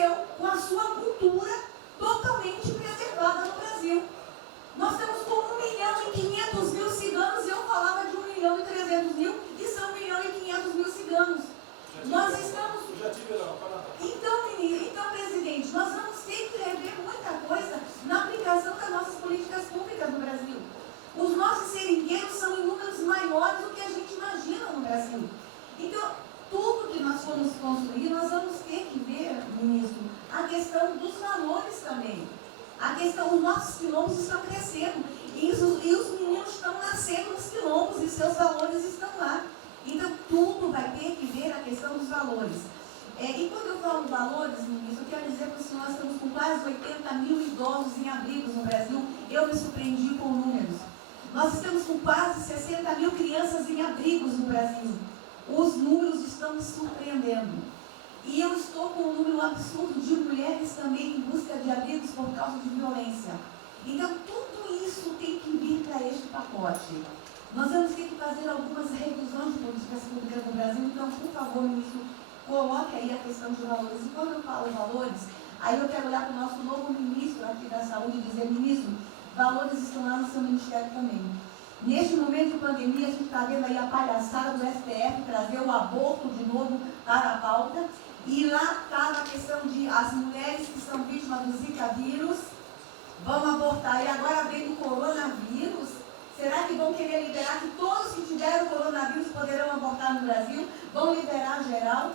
nasceu com a sua cultura totalmente preservada no Brasil. Nós temos com 1.500.000 ciganos, e eu falava de 1.300.000, e são 1.500.000 ciganos. Nós estamos... Já tive lá, Paraná. Então, presidente, nós vamos ter que rever muita coisa na aplicação das nossas políticas públicas no Brasil. Os nossos seringueiros são em números maiores do que a gente imagina no Brasil. Então, tudo que nós formos construir, nós vamos ter que ver, ministro, a questão dos valores também. A questão, os nossos quilombos estão crescendo, e os meninos estão nascendo nos quilombos, e seus valores estão lá. Então, tudo vai ter que ver a questão dos valores. E quando eu falo valores, ministro, eu quero dizer para o senhor, nós estamos com quase 80.000 idosos em abrigos no Brasil. Eu me surpreendi com números. Nós estamos com quase 60.000 crianças em abrigos no Brasil. Os números estão me surpreendendo. E eu estou com um número absurdo de mulheres também em busca de abrigos por causa de violência. Então, tudo isso tem que vir para este pacote. Nós vamos ter que fazer algumas revisões de políticas públicas no Brasil. Então, por favor, ministro, coloque aí a questão de valores. E quando eu falo valores, aí eu quero olhar para o nosso novo ministro aqui da Saúde e dizer, ministro, valores estão lá no seu ministério também. Neste momento de pandemia, a gente está vendo aí a palhaçada do STF trazer o aborto de novo para a pauta. E lá está a questão de as mulheres que são vítimas do Zika vírus vão abortar. E agora vem o coronavírus. Será que vão querer liberar que todos que tiveram coronavírus poderão abortar no Brasil? Vão liberar geral?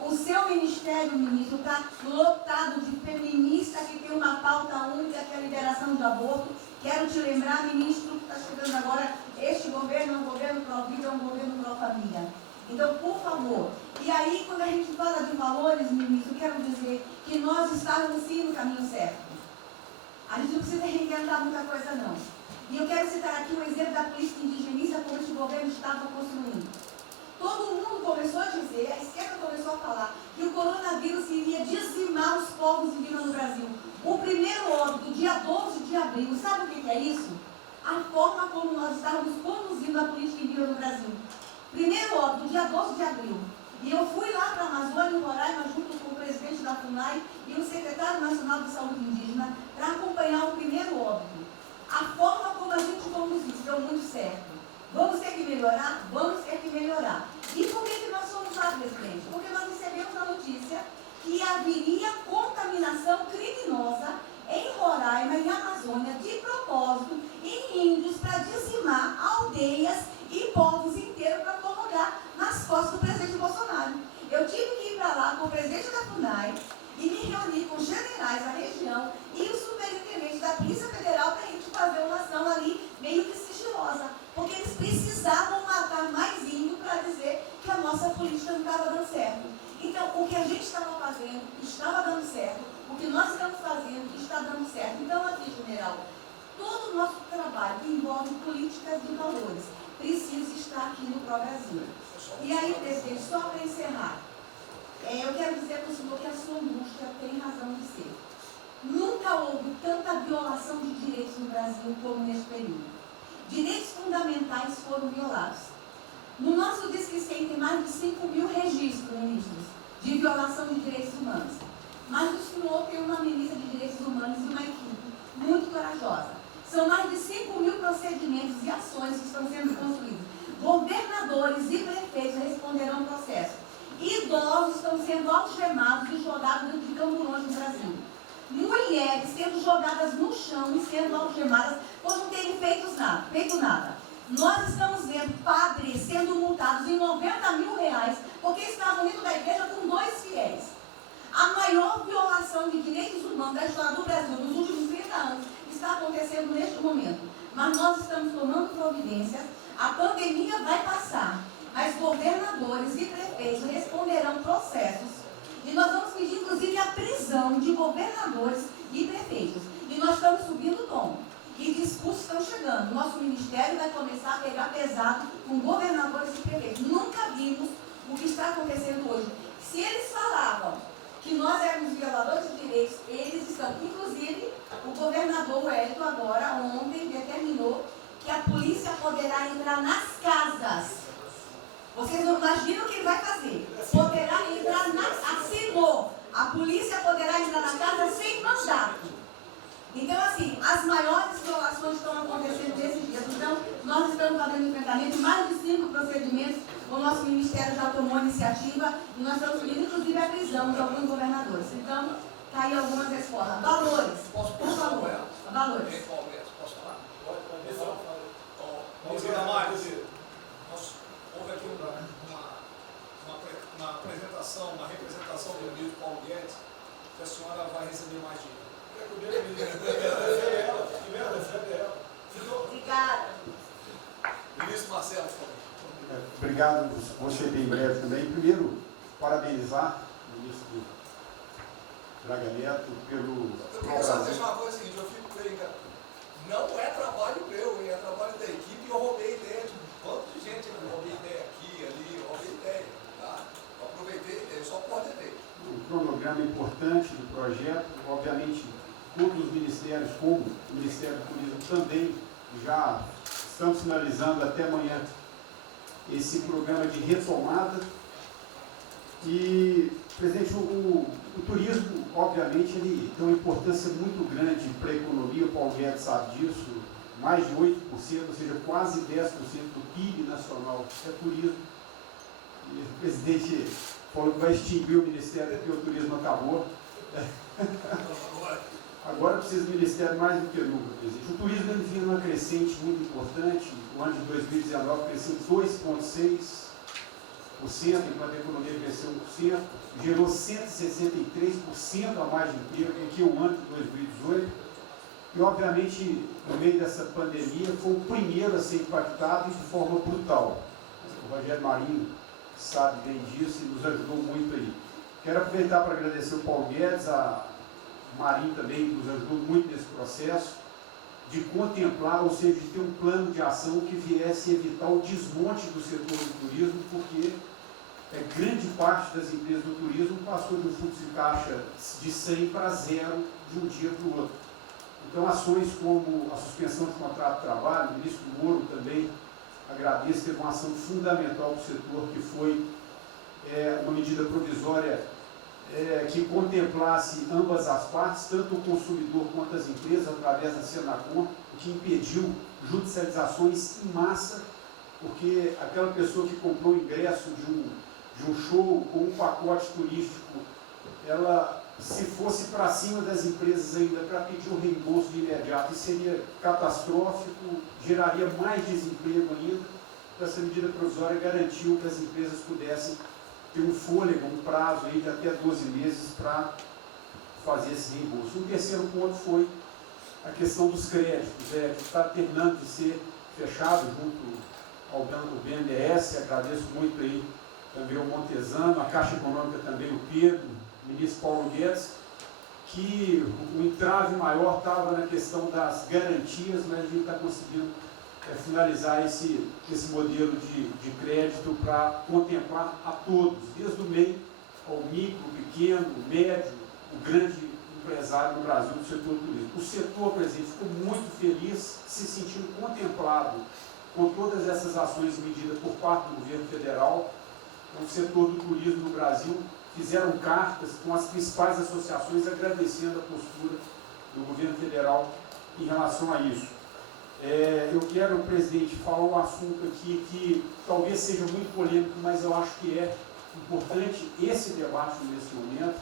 O seu ministério, ministro, está lotado de feminista que tem uma pauta única, que é a liberação do aborto. Quero te lembrar, ministro, que está chegando agora, este governo é um governo pró-vida, é um governo pró-família. Então, por favor. E aí, quando a gente fala de valores, ministro, quero dizer que nós estávamos sim no caminho certo. A gente não precisa reinventar muita coisa, não. E eu quero citar aqui um exemplo da política indigenista como este governo estava construindo. Todo mundo começou a dizer, a esquerda começou a falar, que o coronavírus iria dizimar os povos indígenas no Brasil. O primeiro óbito, dia 12 de abril, sabe o que é isso? A forma como nós estávamos conduzindo a política indígena no Brasil. Primeiro óbito, dia 12 de abril. E eu fui lá para a Amazônia, no Roraima, junto com o presidente da FUNAI e o secretário nacional de saúde indígena, para acompanhar o primeiro óbito. A forma como a gente conduziu deu muito certo. Vamos ter que melhorar? Vamos ter que melhorar. E por que nós fomos lá, presidente? Porque nós recebemos a notícia que haveria contaminação criminosa em Roraima e Amazônia, de propósito, em índios, para dizimar aldeias e povos inteiros para colocar nas costas do presidente Bolsonaro. Eu tive que ir para lá com o presidente da FUNAI e me reunir com os generais da região e o superintendente da Polícia Federal para a gente fazer uma ação ali meio que sigilosa, porque eles precisavam matar mais índio para dizer que a nossa política não estava dando certo. Então, o que a gente estava fazendo estava dando certo, o que nós estamos fazendo está dando certo. Então, aqui, general, todo o nosso trabalho que envolve políticas de valores precisa estar aqui no Pró-Brasil. E aí, presidente, só para encerrar, eu quero dizer para o senhor que a sua angústia tem razão de ser. Nunca houve tanta violação de direitos no Brasil como neste período. Direitos fundamentais foram violados. No nosso Disque 100 tem mais de 5.000 registros, ministros, de violação de direitos humanos. Mas o senhor tem uma ministra de direitos humanos e uma equipe muito corajosa. São mais de 5.000 procedimentos e ações que estão sendo construídos. Governadores e prefeitos responderão processo. Idosos estão sendo algemados e jogados dentro de camburões no Brasil. Mulheres sendo jogadas no chão e sendo algemadas por não terem feito nada. Nós estamos vendo padres sendo multados em R$90.000 porque estavam dentro da igreja com 2 fiéis. A maior violação de direitos humanos da história do Brasil nos últimos 30 anos está acontecendo neste momento. Mas nós estamos tomando providências, a pandemia vai passar, mas governadores e prefeitos responderão processos. E nós vamos pedir, inclusive, a prisão de governadores e prefeitos. E nós estamos subindo o tom. E discursos estão chegando. Nosso ministério vai começar a pegar pesado com governadores e prefeitos. Nunca vimos o que está acontecendo hoje. Se eles falavam que nós éramos violadores de direitos, eles estão. Inclusive, o governador Wellington agora, ontem, determinou que a polícia poderá entrar nas casas. Vocês não imaginam o que ele vai fazer. Poderá entrar assinou. A polícia poderá entrar na casa sem mandato. Então, assim, as maiores violações estão acontecendo nesses dias. Então, nós estamos fazendo enfrentamento de mais de 5 procedimentos. O nosso Ministério já tomou iniciativa e nós estamos subindo, inclusive, a prisão de alguns governadores. Então, está aí algumas respostas. Valores. Por favor. Valores. Posso falar? Ministro Damares, houve aqui uma apresentação, uma representação do ministro Paulo Guedes, que a senhora vai receber mais dinheiro. Obrigada. Ministro Marcelo, por favor. Obrigado, vou ser bem breve também. Primeiro, parabenizar o ministro Braga Neto pelo... Eu queria só deixar uma coisa seguinte, eu fico brincando. Não é trabalho meu, é trabalho da equipe e eu roubei ideia de um bando de gente. Eu roubei ideia aqui, ali, eu roubei ideia. Tá? Eu aproveitei a ideia, só coordenei. Um cronograma importante do projeto, obviamente, todos os ministérios, como o Ministério do Turismo também, já estamos finalizando até amanhã esse programa de retomada. E, presidente, o turismo, obviamente, ele tem uma importância muito grande para a economia, o Paulo Guedes sabe disso, mais de 8%, ou seja, quase 10% do PIB nacional é turismo. E o presidente falou que vai extinguir o Ministério porque o turismo acabou. Agora precisa do Ministério mais do que nunca, presidente. O turismo ele vinha numa crescente muito importante. O ano de 2019 cresceu 2,6%, enquanto a economia cresceu 1%, gerou 163% a mais de emprego do que o ano de 2018. E, obviamente, no meio dessa pandemia, foi o primeiro a ser impactado de forma brutal. O Rogério Marinho sabe bem disso e nos ajudou muito aí. Quero aproveitar para agradecer o Paulo Guedes, a Marinho também nos ajudou muito nesse processo, de contemplar, ou seja, de ter um plano de ação que viesse evitar o desmonte do setor do turismo, porque grande parte das empresas do turismo passou de um fluxo de caixa de 100 para 0 de um dia para o outro. Então, ações como a suspensão de contrato de trabalho, o ministro Moro também, agradeço, teve uma ação fundamental para o setor, que foi uma medida provisória que contemplasse ambas as partes, tanto o consumidor quanto as empresas, através da Senacom, que impediu judicializações em massa, porque aquela pessoa que comprou o ingresso de um show ou um pacote turístico, ela, se fosse para cima das empresas ainda para pedir o reembolso de imediato, isso seria catastrófico, geraria mais desemprego ainda. Então, essa medida provisória garantiu que as empresas pudessem ter um fôlego, um prazo aí de até 12 meses para fazer esse reembolso. Um terceiro ponto foi a questão dos créditos, que está terminando de ser fechado junto ao BNDES. Agradeço muito aí também o Montesano, a Caixa Econômica também, o Pedro, o ministro Paulo Guedes, que o entrave maior estava na questão das garantias, mas a gente está conseguindo finalizar esse modelo de crédito para contemplar a todos, desde o MEI ao micro, pequeno, médio, o grande empresário no Brasil do setor turístico. O setor, presidente, ficou muito feliz, se sentindo contemplado com todas essas ações e medidas por parte do governo federal. O setor do turismo no Brasil fizeram cartas com as principais associações agradecendo a postura do governo federal em relação a isso. Eu quero, presidente, falar um assunto aqui que talvez seja muito polêmico, mas eu acho que é importante esse debate nesse momento.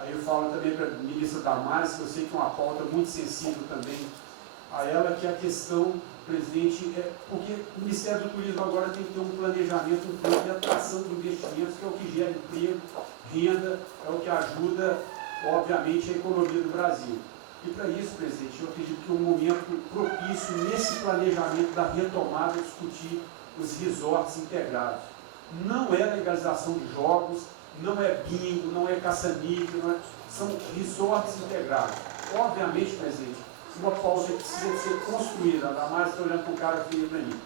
Aí eu falo também para a ministra Damares, que eu sei que é uma pauta muito sensível também a ela, que é a questão, presidente, porque o Ministério do Turismo agora tem que ter um planejamento, um plano de atração de investimentos, que é o que gera emprego, renda, é o que ajuda, obviamente, a economia do Brasil. E para isso, presidente, eu acredito que é um momento propício nesse planejamento da retomada discutir os resorts integrados. Não é legalização de jogos, não é bingo, não é caça-níquel, são resorts integrados. Obviamente, presidente, uma pauta precisa ser construída, ainda mais estou olhando para o cara aqui para mim.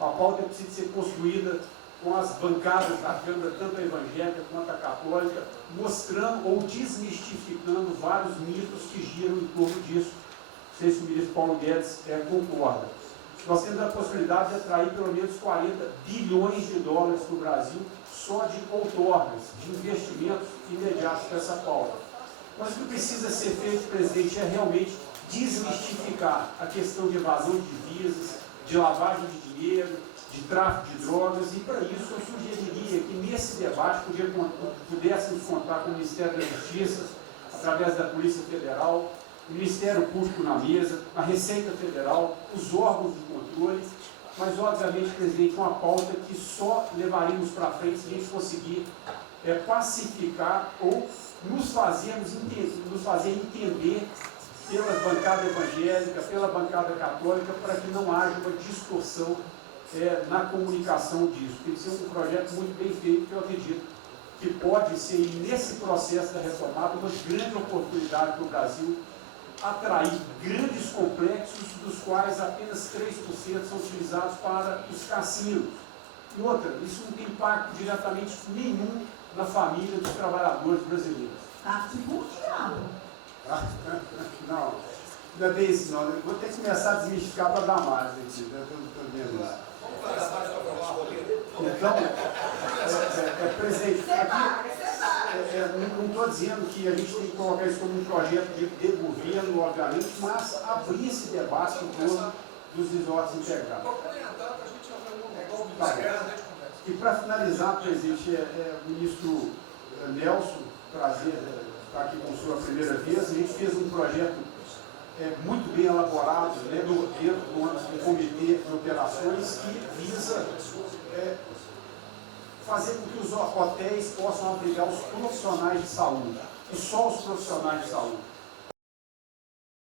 A pauta precisa ser construída com as bancadas da Câmara, tanto a evangélica quanto a católica, mostrando ou desmistificando vários mitos que giram em torno disso. Não sei se o ministro Paulo Guedes concorda. Nós temos a possibilidade de atrair pelo menos 40 bilhões de dólares para o Brasil só de outorgas, de investimentos imediatos para essa pauta. Mas o que precisa ser feito, presidente, é realmente desmistificar a questão de evasão de divisas, de lavagem de dinheiro, de tráfico de drogas, e para isso eu sugeriria que nesse debate pudéssemos contar com o Ministério da Justiça, através da Polícia Federal, o Ministério Público na mesa, a Receita Federal, os órgãos de controle, mas obviamente, presidente, uma pauta que só levaríamos para frente se a gente conseguir pacificar ou nos fazer entender pela bancada evangélica, pela bancada católica, para que não haja uma distorção na comunicação disso. Tem que ser um projeto muito bem feito, que eu acredito que pode ser, nesse processo da retomada, uma grande oportunidade para o Brasil atrair grandes complexos, dos quais apenas 3% são utilizados para os cassinos. E outra, isso não tem impacto diretamente nenhum na família dos trabalhadores brasileiros. Tá desbloqueado. Não, não é bem isso não. Eu vou ter que começar a desmistificar para dar mais aqui. Estou vendo isso. Então, presidente, aqui, não estou dizendo que a gente tem que colocar isso como um projeto de governo, obviamente, mas abrir esse debate em torno dos resorts integrados. E para finalizar, presidente, o ministro Nelson, prazer estar aqui com a sua primeira vez, a gente fez um projeto muito bem elaborado, né, dentro do comitê de operações, que visa fazer com que os hotéis possam abrigar os profissionais de saúde, e só os profissionais de saúde.